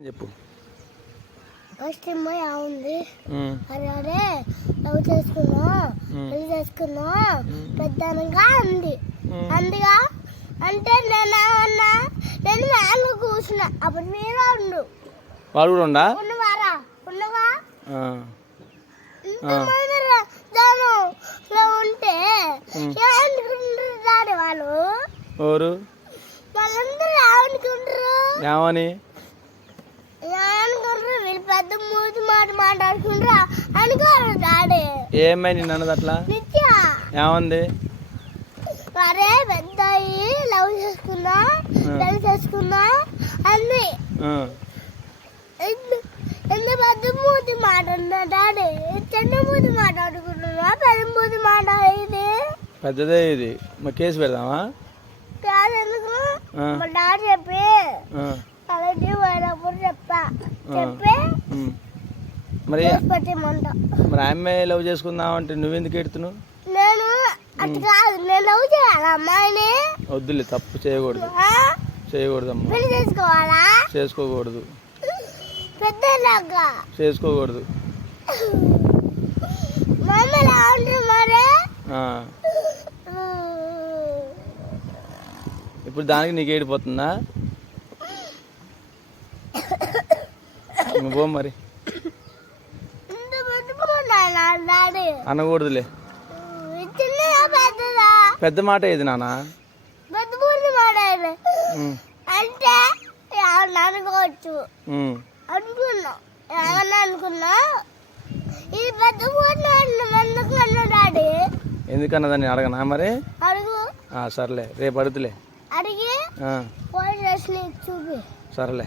చెప్పు. ఫస్ట్ అమ్మాయి ఉంది అదే లవ్ చేసుకున్నా పెళ్లి చేసుకున్నా పెద్దనగా అంది అందుగా అంటే నేను మ్యాంగో కూర్చున్నా అప్పుడు మీరు ఉండు వాడు కూడా ఉండా ఉన్నవారా ఉన్నవా ఉంటే ఏమనుకుంటారు వాళ్ళు ఎవరు వాళ్ళందరూ ఏమనుకుంటారు ఏమని వీళ్ళు పెద్ద మూతి మాట మాట్లాడుకుంటారా అనుకోరు డాడీ ఏమై నిన్ను అన్నది అట్లా ఏమంది అరే పెద్ద లవ్ చేసుకున్నా పెళ్లి చేసుకున్నా అన్ని ఎంత పెద్ద మూతి మాట్లాడుతున్నా డాడీ చిన్న మూతి మాట్లాడుకుంటున్నా పెద్ద మూతి మాట్లాడేది పెద్దదే ఇది మరి కేసు పెడదామా కాదు ఎందుకు మా డాడీ చెప్పి అలాంటి పోయినప్పుడు చెప్పి మరి మరి అమ్మాయి లవ్ చేసుకుందాం అంటే నువ్వెందుకు ఎడుతున్నావు నేను అటు కాదు నేను లవ్ చేయాలి అమ్మాయిని వద్దులే తప్పు చేయకూడదు అమ్మా పెళ్లి చేసుకోవాలా చేసుకోకూడదు పెద్దలాగా చేసుకోకూడదు మమ్మల్ని ఏమంటారు మరి ఇప్పుడు దానికి నీకు ఏడిపోతుందా పో మరి అనకూడదులే పెద్ద మాట ఏది నాన్న అంటే అనుకోవచ్చు అనుకున్నా ఈ పెద్ద డాడీ ఎందుకన్నదాన్ని అడగనా మరి అడుగు సర్లే రేపు అడుగుతులే అడిగి చూపి సర్లే